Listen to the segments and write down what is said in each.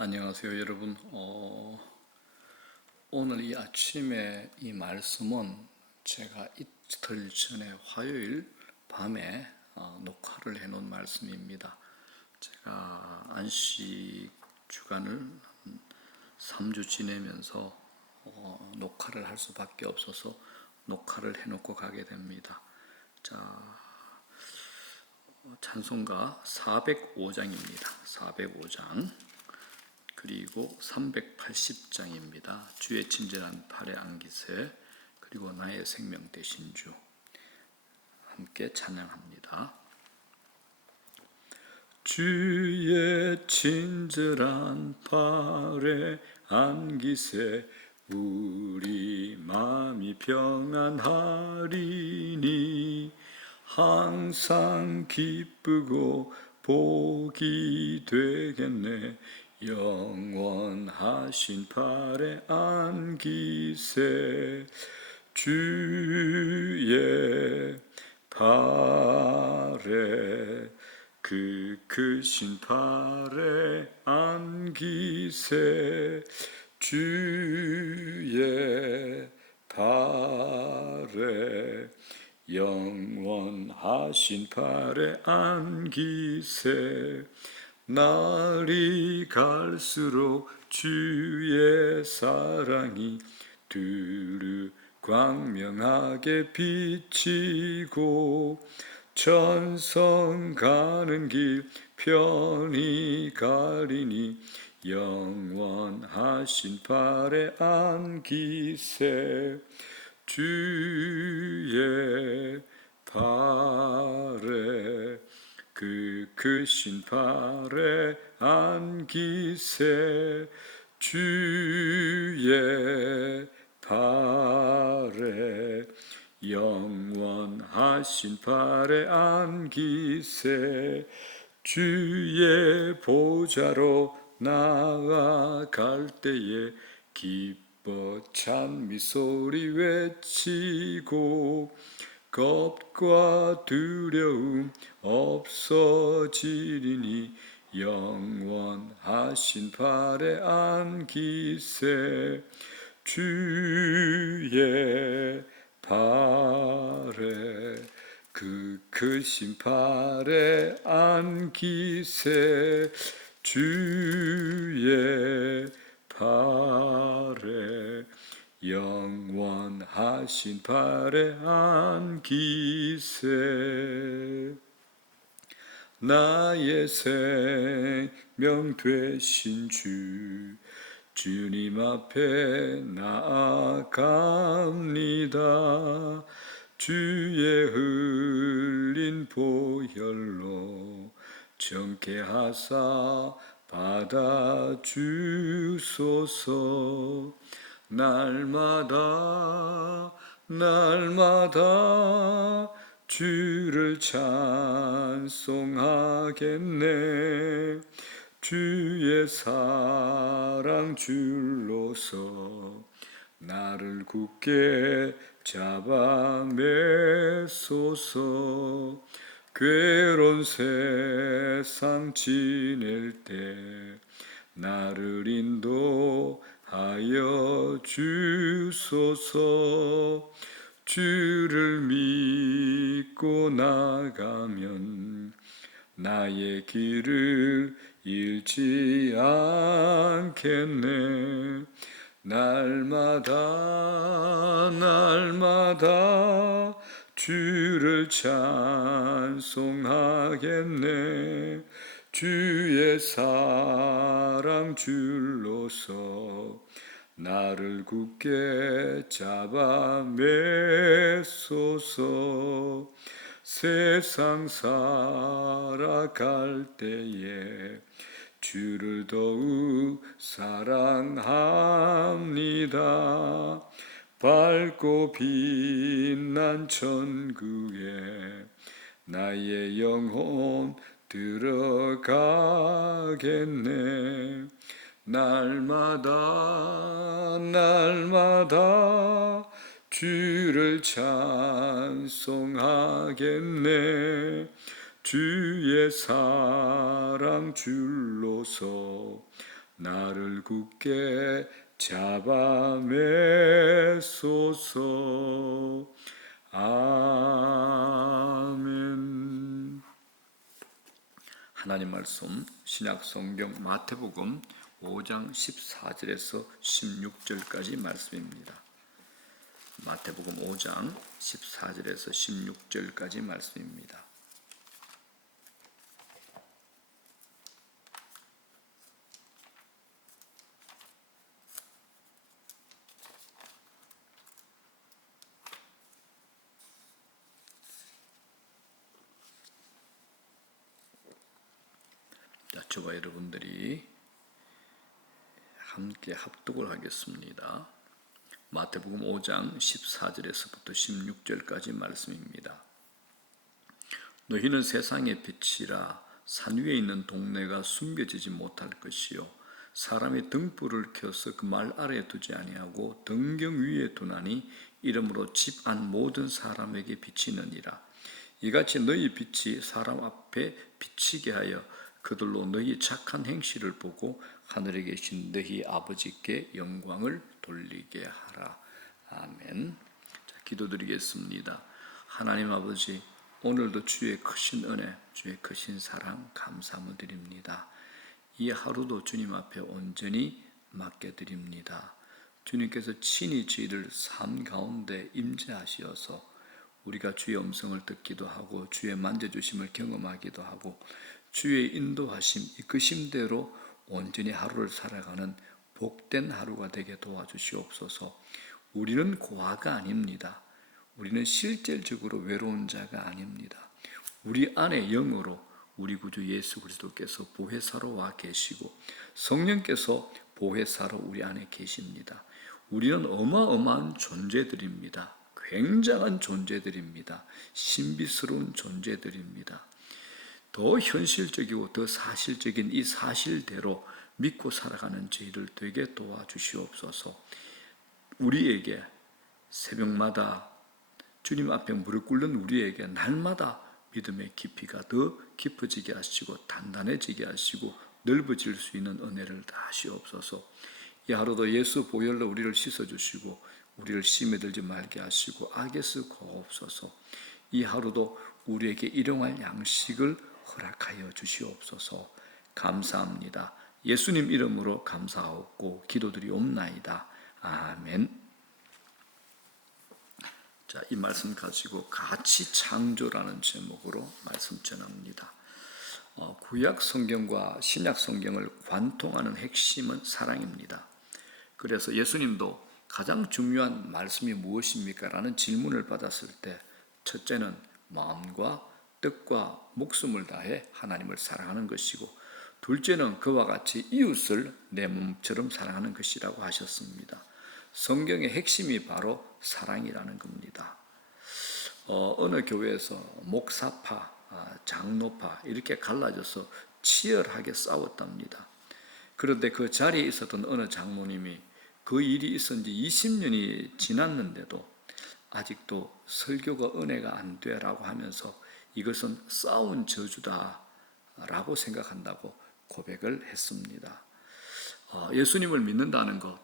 안녕하세요, 여러분. 오늘 이 아침에 이 말씀은 제가 이틀 전에 화요일 밤에 녹화를 해놓은 말씀입니다. 제가 안식 주간을 3주 지내면서 녹화를 할 수밖에 없어서 녹화를 해놓고 가게 됩니다. 자, 찬송가 405장입니다. 405장. 그리고 380장입니다. 주의 친절한 팔에 안기세, 그리고 나의 생명 되신 주. 함께 찬양합니다. 주의 친절한 팔에 안기세, 우리 마음이 평안하리니 항상 기쁘고 복이 되겠네. 영원하신 팔에 안기세, 주의 팔에, 그 크신 팔에 안기세, 주의 팔에, 영원하신 팔에 안기세. 날이 갈수록 주의 사랑이 두루 광명하게 비치고, 천성 가는 길 편히 가리니 영원하신 팔에 안기세, 주의 팔에, 그 크신 팔에 안기세, 주의 팔에, 영원하신 팔에 안기세. 주의 보좌로 나아갈 때에 기뻐 찬미 소리 외치고, 겁과 두려움 없어지리니 영원하신 팔에 안기세, 주의 팔에, 그 크신 팔에 안기세, 주의 팔에, 영원하신 팔에 안기세. 나의 생명 되신 주, 주님 앞에 나아갑니다. 주의 흘린 보혈로 정케 하사 받아주소서. 날마다 주를 찬송하겠네. 주의 사랑 줄로서 나를 굳게 잡아 매소서. 괴로운 세상 지낼 때 나를 인도하여 주소서. 주를 믿고 나가면 나의 길을 잃지 않겠네. 날마다 주를 찬송하겠네. 주의 사랑 줄로서 나를 굳게 잡아 매소서. 세상 살아갈 때에 주를 더욱 사랑합니다. 밝고 빛난 천국에 나의 영혼 들어가겠네. 날마다 주를 찬송하겠네. 주의 사랑 줄로서 나를 굳게 잡아매소서. 아멘. 하나님 말씀 신약 성경 마태복음 5장 14절에서 16절까지 말씀입니다. 마태복음 5장 14절에서 16절까지 말씀입니다. 자, 저와 여러분들이 함께 합독을 하겠습니다. 마태복음 5장 14절에서부터 16절까지 말씀입니다. 너희는 세상의 빛이라. 산 위에 있는 동네가 숨겨지지 못할 것이요 사람이 등불을 켜서 그 말 아래에 두지 아니하고 등경 위에 두나니 이러므로 집 안 모든 사람에게 비치느니라. 이같이 너희 빛이 사람 앞에 비치게 하여 그들로 너희 착한 행실을 보고 하늘에 계신 너희 아버지께 영광을 돌리게 하라. 아멘. 자, 기도드리겠습니다. 하나님 아버지, 오늘도 주의 크신 은혜, 주의 크신 사랑 감사함을 드립니다. 이 하루도 주님 앞에 온전히 맡겨드립니다. 주님께서 친히 저희들 삶 가운데 임재하시어서 우리가 주의 음성을 듣기도 하고 주의 만져주심을 경험하기도 하고 주의 인도하심, 이끄심대로 온전히 하루를 살아가는 복된 하루가 되게 도와주시옵소서. 우리는 고아가 아닙니다. 우리는 실질적으로 외로운 자가 아닙니다. 우리 안에 영으로 우리 구주 예수 그리스도께서 보혜사로 와 계시고 성령께서 보혜사로 우리 안에 계십니다. 우리는 어마어마한 존재들입니다. 굉장한 존재들입니다. 신비스러운 존재들입니다. 더 현실적이고 더 사실적인 이 사실대로 믿고 살아가는 저희들 되게 도와주시옵소서. 우리에게 새벽마다 주님 앞에 무릎 꿇는 우리에게 날마다 믿음의 깊이가 더 깊어지게 하시고 단단해지게 하시고 넓어질 수 있는 은혜를 다하시옵소서. 이 하루도 예수 보혈로 우리를 씻어주시고 우리를 심에 들지 말게 하시고 악에서 구하옵소서. 이 하루도 우리에게 일용할 양식을 허락하여 주시옵소서. 감사합니다. 예수님 이름으로 감사하옵고 기도드리옵나이다. 아멘. 자, 이 말씀 가지고 같이 창조라는 제목으로 말씀 전합니다. 구약 성경과 신약 성경을 관통하는 핵심은 사랑입니다. 그래서 예수님도 가장 중요한 말씀이 무엇입니까? 라는 질문을 받았을 때 첫째는 마음과 뜻과 목숨을 다해 하나님을 사랑하는 것이고 둘째는 그와 같이 이웃을 내 몸처럼 사랑하는 것이라고 하셨습니다. 성경의 핵심이 바로 사랑이라는 겁니다. 어느 교회에서 목사파, 장로파 이렇게 갈라져서 치열하게 싸웠답니다. 그런데 그 자리에 있었던 어느 장모님이 그 일이 있은 지 20년이 지났는데도 아직도 설교가 은혜가 안 되라고 하면서 이것은 싸운 저주다 라고 생각한다고 고백을 했습니다. 예수님을 믿는다는 것,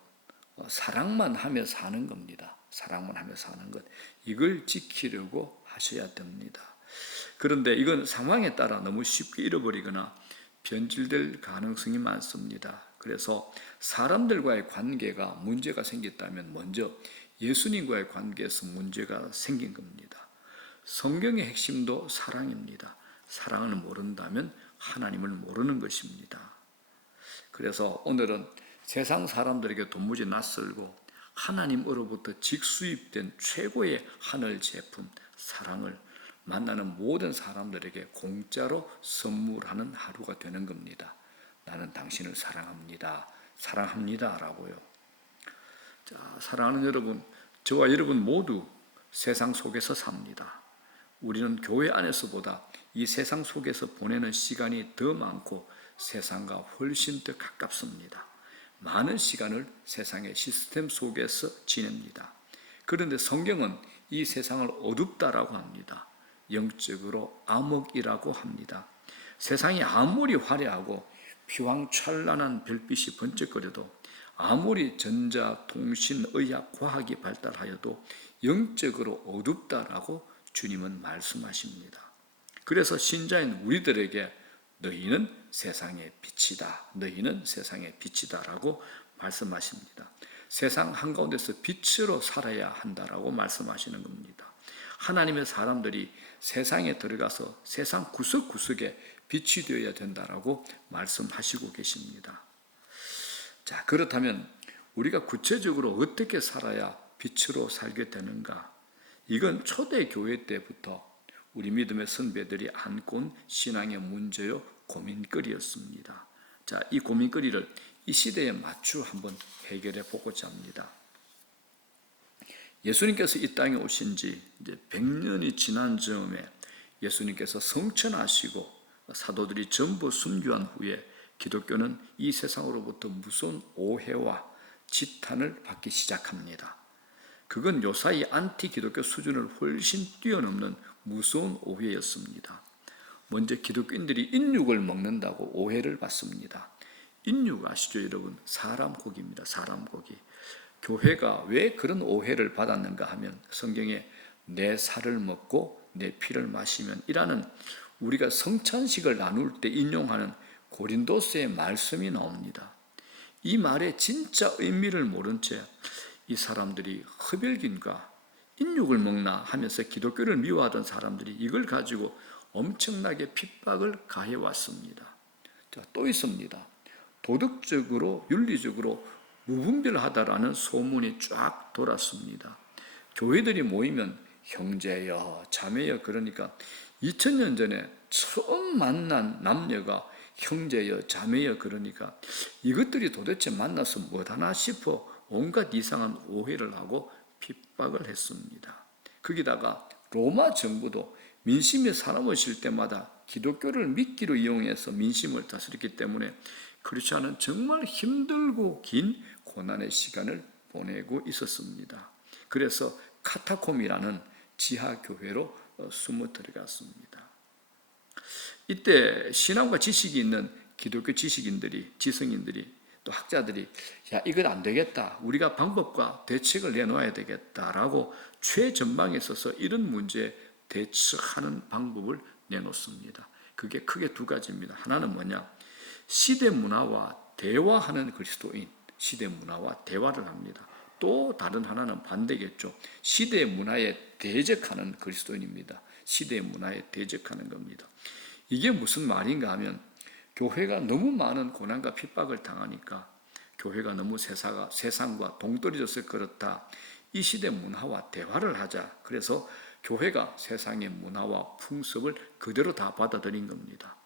사랑만 하며 사는 겁니다. 사랑만 하며 사는 것, 이걸 지키려고 하셔야 됩니다. 그런데 이건 상황에 따라 너무 쉽게 잃어버리거나 변질될 가능성이 많습니다. 그래서 사람들과의 관계가 문제가 생겼다면 먼저 예수님과의 관계에서 문제가 생긴 겁니다. 성경의 핵심도 사랑입니다. 사랑을 모른다면 하나님을 모르는 것입니다. 그래서 오늘은 세상 사람들에게 도무지 낯설고 하나님으로부터 직수입된 최고의 하늘 제품 사랑을 만나는 모든 사람들에게 공짜로 선물하는 하루가 되는 겁니다. 나는 당신을 사랑합니다. 사랑합니다 라고요. 자, 사랑하는 여러분, 저와 여러분 모두 세상 속에서 삽니다. 우리는 교회 안에서보다 이 세상 속에서 보내는 시간이 더 많고 세상과 훨씬 더 가깝습니다. 많은 시간을 세상의 시스템 속에서 지냅니다. 그런데 성경은 이 세상을 어둡다라고 합니다. 영적으로 암흑이라고 합니다. 세상이 아무리 화려하고 휘황찬란한 별빛이 번쩍거려도 아무리 전자, 통신, 의학, 과학이 발달하여도 영적으로 어둡다라고 주님은 말씀하십니다. 그래서 신자인 우리들에게 너희는 세상의 빛이다. 너희는 세상의 빛이다라고 말씀하십니다. 세상 한가운데서 빛으로 살아야 한다라고 말씀하시는 겁니다. 하나님의 사람들이 세상에 들어가서 세상 구석구석에 빛이 되어야 된다라고 말씀하시고 계십니다. 자, 그렇다면 우리가 구체적으로 어떻게 살아야 빛으로 살게 되는가? 이건 초대교회 때부터 우리 믿음의 선배들이 안고 온 신앙의 문제요 고민거리였습니다. 자, 이 고민거리를 이 시대에 맞추어 한번 해결해 보고자 합니다. 예수님께서 이 땅에 오신 지 이제 100년이 지난 즈음에 예수님께서 성천하시고 사도들이 전부 순교한 후에 기독교는 이 세상으로부터 무서운 오해와 지탄을 받기 시작합니다. 그건 요사이 안티 기독교 수준을 훨씬 뛰어넘는 무서운 오해였습니다. 먼저 기독교인들이 인육을 먹는다고 오해를 받습니다. 인육 아시죠, 여러분? 사람 고기입니다. 사람 고기. 교회가 왜 그런 오해를 받았는가 하면 성경에 내 살을 먹고 내 피를 마시면 이라는 우리가 성찬식을 나눌 때 인용하는 고린도서의 말씀이 나옵니다. 이 말의 진짜 의미를 모른 채 이 사람들이 흡혈균과 인육을 먹나 하면서 기독교를 미워하던 사람들이 이걸 가지고 엄청나게 핍박을 가해왔습니다. 또 있습니다. 도덕적으로 윤리적으로 무분별하다라는 소문이 쫙 돌았습니다. 교회들이 모이면 형제여 자매여, 그러니까 2000년 전에 처음 만난 남녀가 형제여 자매여, 그러니까 이것들이 도대체 만나서 뭐하나 싶어 온갖 이상한 오해를 하고 핍박을 했습니다. 거기다가 로마 정부도 민심이 사나워질 때마다 기독교를 미끼로 이용해서 민심을 다스렸기 때문에 크리스천은 정말 힘들고 긴 고난의 시간을 보내고 있었습니다. 그래서 카타콤이라는 지하교회로 숨어 들어갔습니다. 이때 신앙과 지식이 있는 기독교 지식인들이, 지성인들이, 또 학자들이 야, 이건 안 되겠다. 우리가 방법과 대책을 내놓아야 되겠다라고 최전방에 서서 이런 문제에 대처하는 방법을 내놓습니다. 그게 크게 두 가지입니다. 하나는 뭐냐? 시대 문화와 대화하는 그리스도인, 시대 문화와 대화를 합니다. 또 다른 하나는 반대겠죠. 시대 문화에 대적하는 그리스도인입니다. 시대 문화에 대적하는 겁니다. 이게 무슨 말인가 하면 교회가 너무 많은 고난과 핍박을 당하니까 교회가 너무 세상과 동떨어져서 그렇다. 이 시대 문화와 대화를 하자. 그래서 교회가 세상의 문화와 풍습을 그대로 다 받아들인 겁니다.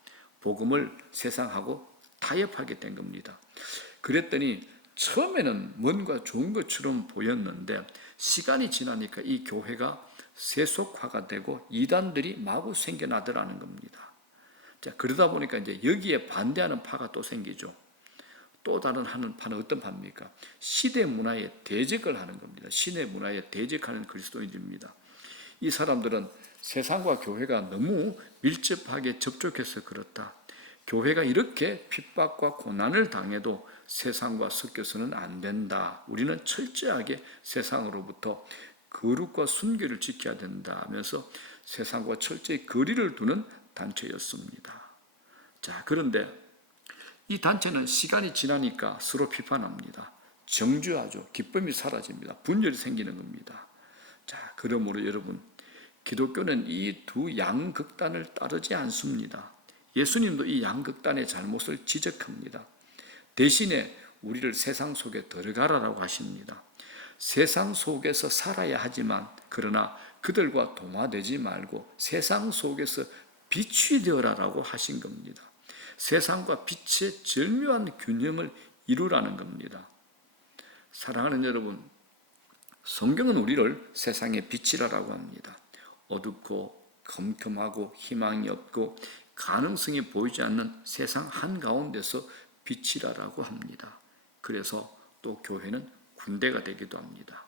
복음을 세상하고 타협하게 된 겁니다. 그랬더니 처음에는 뭔가 좋은 것처럼 보였는데 시간이 지나니까 이 교회가 세속화가 되고 이단들이 마구 생겨나더라는 겁니다. 자, 그러다 보니까 이제 여기에 반대하는 파가 또 생기죠. 또 다른 하는 파는 어떤 파입니까? 시대 문화에 대적을 하는 겁니다. 시대 문화에 대적하는 그리스도인들입니다. 이 사람들은 세상과 교회가 너무 밀접하게 접촉해서 그렇다. 교회가 이렇게 핍박과 고난을 당해도 세상과 섞여서는 안 된다. 우리는 철저하게 세상으로부터 거룩과 순결을 지켜야 된다 하면서 세상과 철저히 거리를 두는 단체였습니다. 자, 그런데 이 단체는 시간이 지나니까 서로 비판합니다. 정죄하죠. 기쁨이 사라집니다. 분열이 생기는 겁니다. 자, 그러므로 여러분, 기독교는 이 두 양극단을 따르지 않습니다. 예수님도 이 양극단의 잘못을 지적합니다. 대신에 우리를 세상 속에 들어가라라고 하십니다. 세상 속에서 살아야 하지만 그러나 그들과 동화되지 말고 세상 속에서 빛이 되어라라고 하신 겁니다. 세상과 빛의 절묘한 균형을 이루라는 겁니다. 사랑하는 여러분, 성경은 우리를 세상의 빛이라고 합니다. 어둡고 컴컴하고 희망이 없고 가능성이 보이지 않는 세상 한가운데서 빛이라고 합니다. 그래서 또 교회는 군대가 되기도 합니다.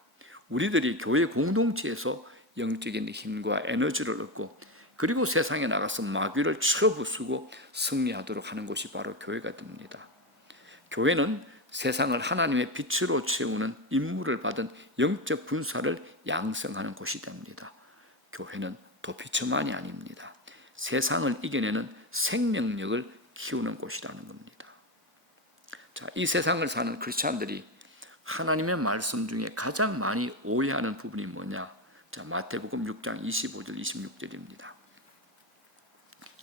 우리들이 교회 공동체에서 영적인 힘과 에너지를 얻고 그리고 세상에 나가서 마귀를 쳐부수고 승리하도록 하는 곳이 바로 교회가 됩니다. 교회는 세상을 하나님의 빛으로 채우는 임무를 받은 영적 군사를 양성하는 곳이 됩니다. 교회는 도피처만이 아닙니다. 세상을 이겨내는 생명력을 키우는 곳이라는 겁니다. 자, 이 세상을 사는 크리스찬들이 하나님의 말씀 중에 가장 많이 오해하는 부분이 뭐냐? 자, 마태복음 6장 25절 26절입니다.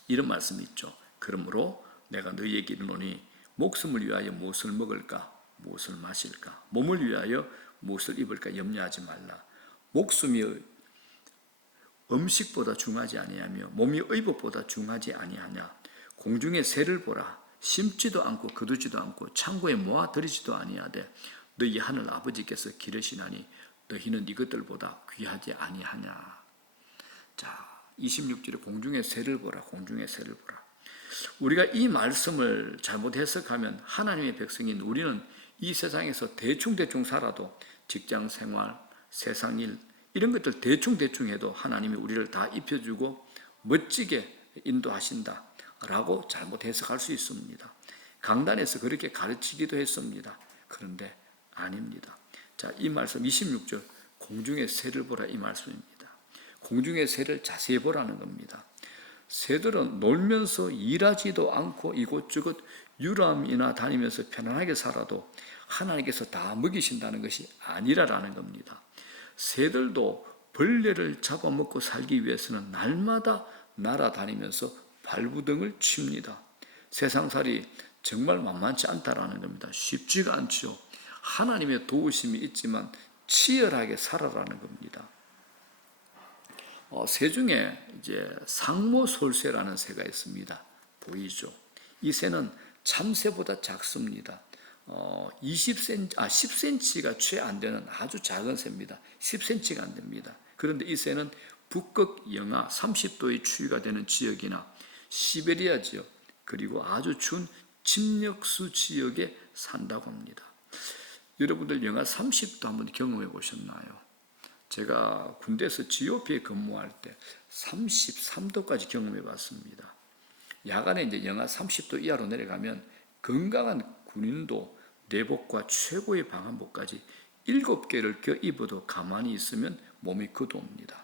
이런 말씀이 있죠. 그러므로 내가 너희에게 이르노니 목숨을 위하여 무엇을 먹을까, 무엇을 마실까, 몸을 위하여 무엇을 입을까 염려하지 말라. 목숨이 음식보다 중하지 아니하며 몸이 의복보다 중하지 아니하냐. 공중의 새를 보라. 심지도 않고 거두지도 않고 창고에 모아들이지도 아니하되 너희 하늘 아버지께서 기르시나니 너희는 이것들보다 귀하지 아니하냐. 자, 26절에 공중의 새를 보라. 공중의 새를 보라. 우리가 이 말씀을 잘못 해석하면 하나님의 백성인 우리는 이 세상에서 대충 살아도 직장 생활, 세상 일 이런 것들 대충 해도 하나님이 우리를 다 입혀주고 멋지게 인도하신다 라고 잘못 해석할 수 있습니다. 강단에서 그렇게 가르치기도 했습니다. 그런데 아닙니다. 자, 이 말씀 26절 공중의 새를 보라 이 말씀입니다. 공중의 새를 자세히 보라는 겁니다. 새들은 놀면서 일하지도 않고 이곳저곳 유람이나 다니면서 편안하게 살아도 하나님께서 다 먹이신다는 것이 아니라라는 겁니다. 새들도 벌레를 잡아먹고 살기 위해서는 날마다 날아다니면서 발부등을 칩니다. 세상살이 정말 만만치 않다라는 겁니다. 쉽지가 않죠. 하나님의 도우심이 있지만 치열하게 살아라는 겁니다. 새 중에 이제 상모솔새라는 새가 있습니다. 보이죠? 이 새는 참새보다 작습니다. 10cm가 채 안 되는 아주 작은 새입니다. 10cm가 안 됩니다. 그런데 이 새는 북극 영하 30도의 추위가 되는 지역이나 시베리아 지역 그리고 아주 추운 침략수 지역에 산다고 합니다. 여러분들 영하 30도 한번 경험해 보셨나요? 제가 군대에서 GOP에 근무할 때 33도까지 경험해 봤습니다. 야간에 이제 영하 30도 이하로 내려가면 건강한 군인도 내복과 최고의 방한복까지 7개를 껴 입어도 가만히 있으면 몸이 굳어옵니다.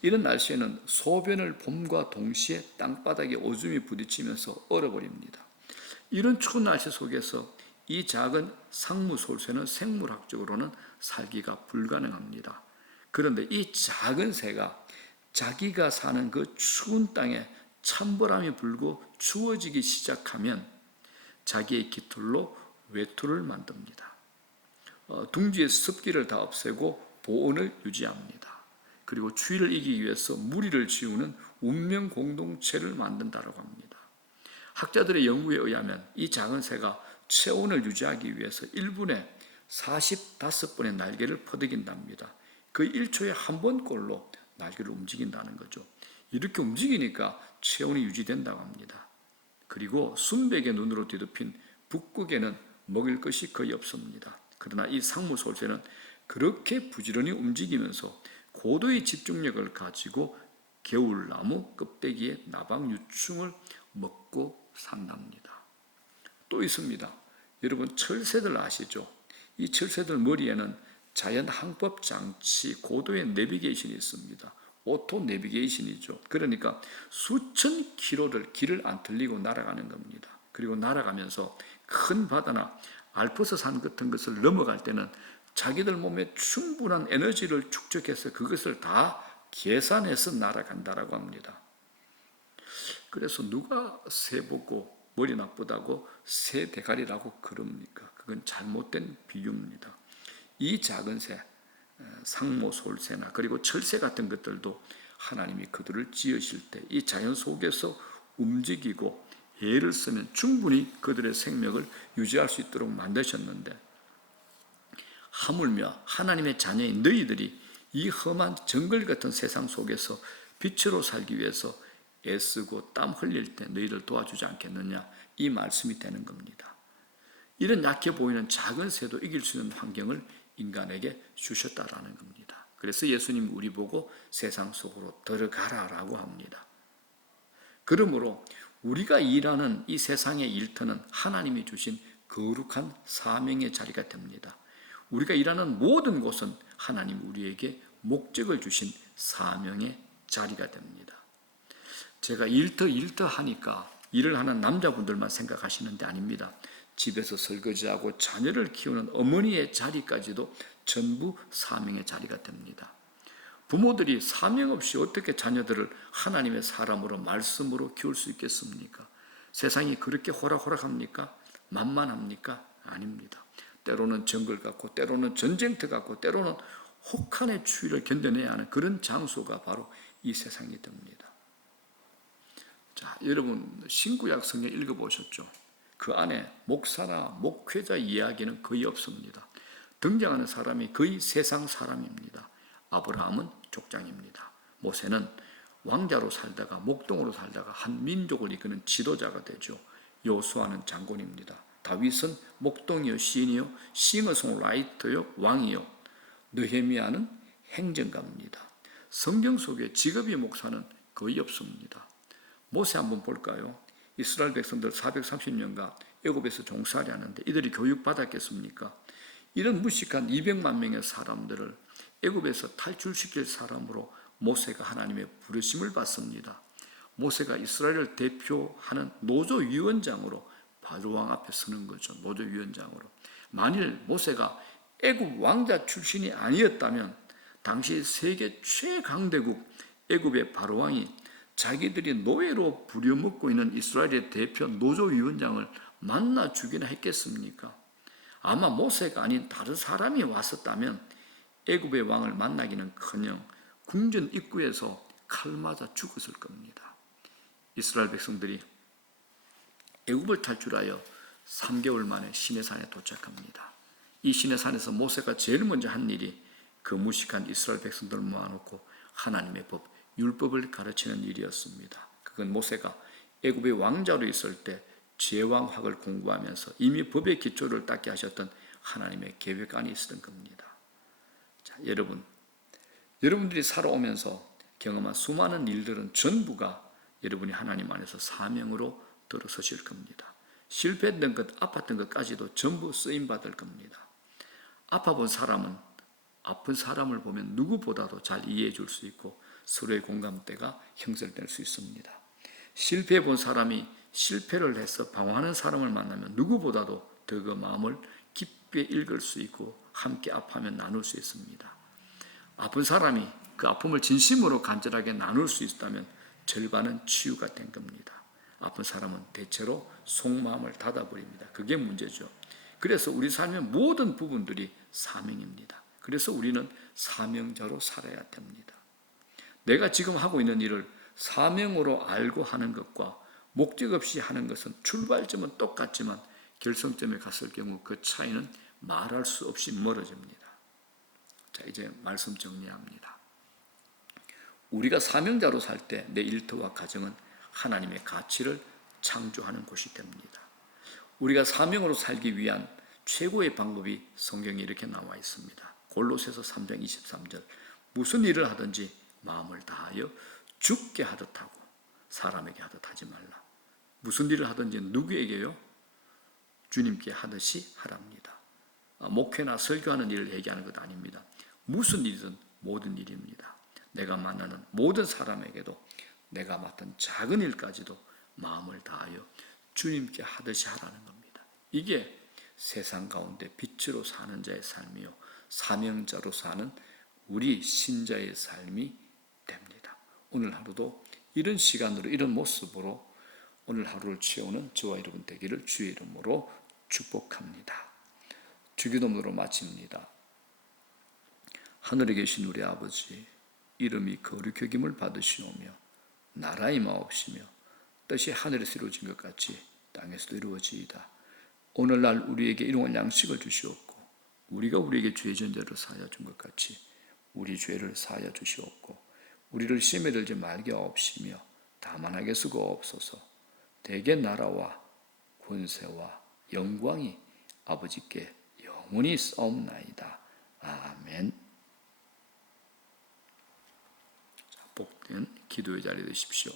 이런 날씨에는 소변을 봄과 동시에 땅바닥에 오줌이 부딪히면서 얼어버립니다. 이런 추운 날씨 속에서 이 작은 상무솔새는 생물학적으로는 살기가 불가능합니다. 그런데 이 작은 새가 자기가 사는 그 추운 땅에 찬바람이 불고 추워지기 시작하면 자기의 깃털로 외투를 만듭니다. 둥지의 습기를 다 없애고 보온을 유지합니다. 그리고 추위를 이기기 위해서 무리를 지우는 운명 공동체를 만든다고 합니다. 학자들의 연구에 의하면 이 작은 새가 체온을 유지하기 위해서 1분에 45번의 날개를 퍼득인답니다. 그 1초에 한 번꼴로 날개를 움직인다는 거죠. 이렇게 움직이니까 체온이 유지된다고 합니다. 그리고 순백의 눈으로 뒤덮인 북극에는 먹을 것이 거의 없습니다. 그러나 이 상무솔새는 그렇게 부지런히 움직이면서 고도의 집중력을 가지고 겨울나무 껍데기의 나방유충을 먹고 산답니다. 또 있습니다. 여러분 철새들 아시죠? 이 철새들 머리에는 자연 항법 장치 고도의 내비게이션이 있습니다. 오토 내비게이션이죠. 그러니까 수천 킬로를 길을 안 틀리고 날아가는 겁니다. 그리고 날아가면서 큰 바다나 알프스 산 같은 것을 넘어갈 때는 자기들 몸에 충분한 에너지를 축적해서 그것을 다 계산해서 날아간다라고 합니다. 그래서 누가 새 보고 머리 나쁘다고 새 대가리라고 그럽니까? 그건 잘못된 비유입니다. 이 작은 새, 상모솔새나 그리고 철새 같은 것들도 하나님이 그들을 지으실 때 이 자연 속에서 움직이고 애를 쓰면 충분히 그들의 생명을 유지할 수 있도록 만드셨는데 하물며 하나님의 자녀인 너희들이 이 험한 정글 같은 세상 속에서 빛으로 살기 위해서 애쓰고 땀 흘릴 때 너희를 도와주지 않겠느냐 이 말씀이 되는 겁니다. 이런 약해 보이는 작은 새도 이길 수 있는 환경을 인간에게 주셨다라는 겁니다. 그래서 예수님이 우리 보고 세상 속으로 들어가라라고 합니다. 그러므로 우리가 일하는 이 세상의 일터는 하나님이 주신 거룩한 사명의 자리가 됩니다. 우리가 일하는 모든 곳은 하나님 우리에게 목적을 주신 사명의 자리가 됩니다. 제가 일터 하니까 일을 하는 남자분들만 생각하시는 게 아닙니다. 집에서 설거지하고 자녀를 키우는 어머니의 자리까지도 전부 사명의 자리가 됩니다. 부모들이 사명 없이 어떻게 자녀들을 하나님의 사람으로 말씀으로 키울 수 있겠습니까? 세상이 그렇게 호락호락합니까? 만만합니까? 아닙니다. 때로는 정글 같고 때로는 전쟁터 같고 때로는 혹한의 추위를 견뎌내야 하는 그런 장소가 바로 이 세상이 됩니다. 자, 여러분 신구약 성경 읽어보셨죠? 그 안에 목사나 목회자 이야기는 거의 없습니다. 등장하는 사람이 거의 세상 사람입니다. 아브라함은 족장입니다. 모세는 왕자로 살다가 목동으로 살다가 한 민족을 이끄는 지도자가 되죠. 요수아는 장군입니다. 다윗은 목동이요 시인이요 싱어송라이터요 왕이요. 느헤미야는 행정가입니다. 성경 속에 직업이 목사는 거의 없습니다. 모세 한번 볼까요? 이스라엘 백성들 430년간 애굽에서 종살이 하는데 이들이 교육받았겠습니까? 이런 무식한 200만 명의 사람들을 애굽에서 탈출시킬 사람으로 모세가 하나님의 부르심을 받습니다. 모세가 이스라엘을 대표하는 노조위원장으로 바로왕 앞에 서는 거죠. 노조위원장으로. 만일 모세가 애굽 왕자 출신이 아니었다면 당시 세계 최강대국 애굽의 바로왕이 자기들이 노예로 부려먹고 있는 이스라엘의 대표 노조위원장을 만나 주기나 했겠습니까? 아마 모세가 아닌 다른 사람이 왔었다면 애굽의 왕을 만나기는커녕 궁전 입구에서 칼 맞아 죽었을 겁니다. 이스라엘 백성들이 애굽을 탈출하여 3개월 만에 시내산에 도착합니다. 이 시내산에서 모세가 제일 먼저 한 일이 그 무식한 이스라엘 백성들을 모아놓고 하나님의 법, 율법을 가르치는 일이었습니다. 그건 모세가 애굽의 왕자로 있을 때 제왕학을 공부하면서 이미 법의 기초를 닦게 하셨던 하나님의 계획 안에 있었던 겁니다. 자, 여러분들이 살아오면서 경험한 수많은 일들은 전부가 여러분이 하나님 안에서 사명으로 들어서실 겁니다. 실패했던 것, 아팠던 것까지도 전부 쓰임받을 겁니다. 아파본 사람은 아픈 사람을 보면 누구보다도 잘 이해해 줄 수 있고 서로의 공감대가 형성될 수 있습니다. 실패해 본 사람이 실패를 해서 방황하는 사람을 만나면 누구보다도 더 그 마음을 깊게 읽을 수 있고 함께 아파하며 나눌 수 있습니다. 아픈 사람이 그 아픔을 진심으로 간절하게 나눌 수 있다면 절반은 치유가 된 겁니다. 아픈 사람은 대체로 속마음을 닫아버립니다. 그게 문제죠. 그래서 우리 삶의 모든 부분들이 사명입니다. 그래서 우리는 사명자로 살아야 됩니다. 내가 지금 하고 있는 일을 사명으로 알고 하는 것과 목적 없이 하는 것은 출발점은 똑같지만 결성점에 갔을 경우 그 차이는 말할 수 없이 멀어집니다. 자, 이제 말씀 정리합니다. 우리가 사명자로 살 때 내 일터와 가정은 하나님의 가치를 창조하는 곳이 됩니다. 우리가 사명으로 살기 위한 최고의 방법이 성경에 이렇게 나와 있습니다. 골로새서 3장 23절 무슨 일을 하든지 마음을 다하여 주께 하듯 하고 사람에게 하듯 하지 말라. 무슨 일을 하든지 누구에게요? 주님께 하듯이 하랍니다. 목회나 설교하는 일을 얘기하는 것 아닙니다. 무슨 일이든 모든 일입니다. 내가 만나는 모든 사람에게도 내가 맡은 작은 일까지도 마음을 다하여 주님께 하듯이 하라는 겁니다. 이게 세상 가운데 빛으로 사는 자의 삶이요 사명자로 사는 우리 신자의 삶이 됩니다. 오늘 하루도 이런 시간으로 이런 모습으로 오늘 하루를 채우는 저와 여러분 되기를 주의 이름으로 축복합니다. 주기도문으로 마칩니다. 하늘에 계신 우리 아버지, 이름이 거룩히 여김을 받으시오며 나라의 마옵시며 뜻이 하늘에서 이루어진 것 같이 땅에서도 이루어지이다. 오늘날 우리에게 일용할 양식을 주시옵고 우리가 우리에게 죄의 전제를 사하여 준 것 같이 우리 죄를 사하여 주시옵고 우리를 시험에 들지 말게 하옵시며 다만 하게 수고옵소서. 대개 나라와 권세와 영광이 아버지께 영원히 싸움나이다. 아멘. 복된 기도의 자리에 되십시오.